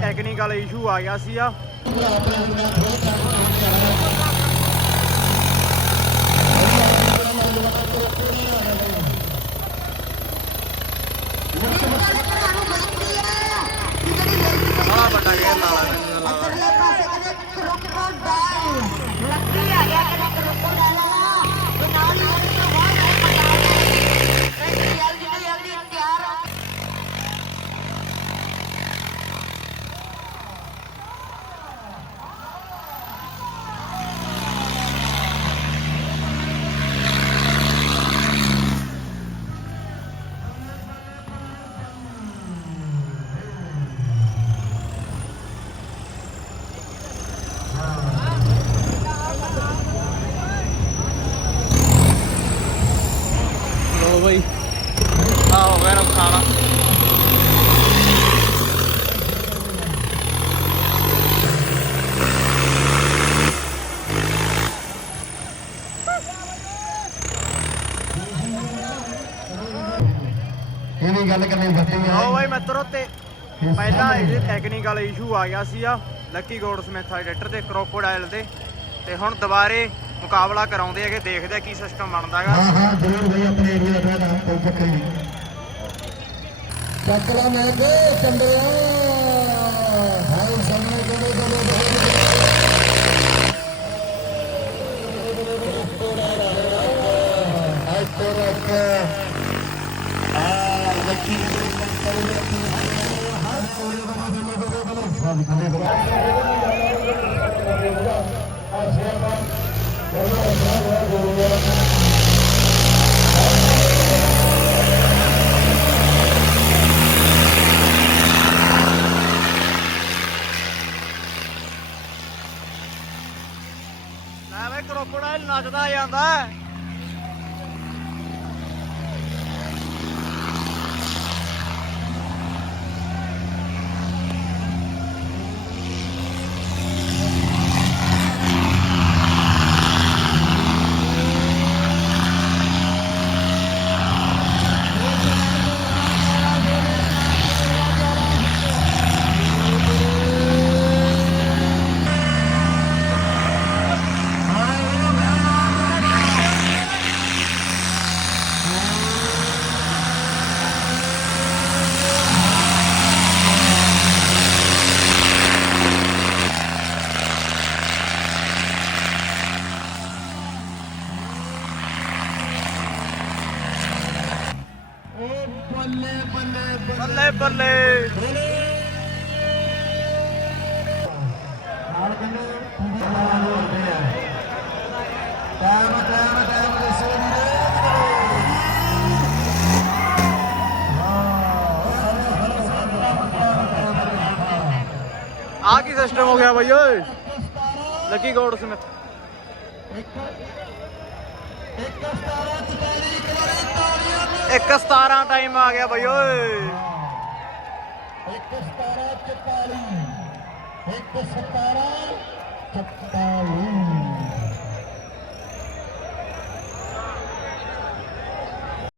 Technical issue ਆ ਗਿਆ ਸੀ ਆ ਬੜਾ ਵੱਡਾ ਗੇਰ ਲਾ ਲਾ ਮੈਨੂੰ ਲੱਗਦਾ ਅਗਲੇ ਪਾਸੇ ਕਹਿੰਦੇ crocodile, ਲੱਕੀ ਬਈ। ਆ ਹੋ ਗਿਆ ਨੁਕਸਾਨ ਇਹ ਵੀ ਗੱਲ ਕਰਨੀ ਬੱਤੀ ਲੋ ਬਈ ਮਿੱਤਰੋ ਤੇ ਪਹਿਲਾਂ ਇਹ ਟੈਕਨੀਕਲ ਇਸ਼ੂ ਆ ਗਿਆ ਸੀ ਆ ਲੱਕੀ ਗੋਡ ਸਮਿਥ ਹਾਈਡਰੇਟਰ ਤੇ ਕ੍ਰੋਕੋਡਾਈਲ ਦੇ। ਤੇ ਹੁਣ ਦੁਬਾਰੇ ਮੁਕਾਬਲਾ ਕਰਾਉਂਦੇ ਹੈਗੇ, ਦੇਖਦੇ ਆ ਕੀ ਸਿਸਟਮ ਬਣਦਾ ਹੈਗਾ। ਹਾਂ ਹਾਂ, ਜ਼ਰੂਰ ਬਈ, ਆਪਣੇ ਏਰੀਆ ਦਾ ਨਾਮ ਕੋਈ ਚੱਕਰ ਨਹੀਂ। ਚੱਕਲਾ ਮੈਂ ਕੇ ਚੰਦਿਆ ਹਾਏ ਸਾਹਮਣੇ ਕੋਲੇ ਕੋਲੇ ਹਾਏ ਤੇਰਾ ਆ ਲੱਕੀ ਹਾਏ ਕੋਲੇ ਕੋਲੇ ਕੋਲੇ ਕੋਲੇ ਕੋਲੇ ਕੋਲੇ ਲੈ ਵੇ ਕ੍ਰੋਕੋਡਾਈਲ ਨੱਚਦਾ ਜਾਂਦਾ ਹੈ। ਓ ਬੱਲੇ ਬੱਲੇ ਬੱਲੇ ਬੱਲੇ ਨਾਲ ਕਹਿੰਦੇ ਪੂਰੀ ਆਵਾਜ਼ ਹੁੰਦੇ ਆ ਟਾਈਮ ਟਾਈਮ ਟਾਈਮ ਦੱਸੋ ਵੀਰੇ ਆ ਕੀ ਸਿਸਟਮ ਹੋ ਗਿਆ ਬਈ ਓਏ ਲੱਕੀ ਗੋਡ ਸਮਿਥ ਇੱਕ ਇੱਕ 17 44 ਇੱਕ ਵਾਰੀ 17 ਟਾਈਮ ਆ ਗਿਆ ਬਈ ਓਏ। ਇੱਕ 17 44 ਇੱਕ 17 44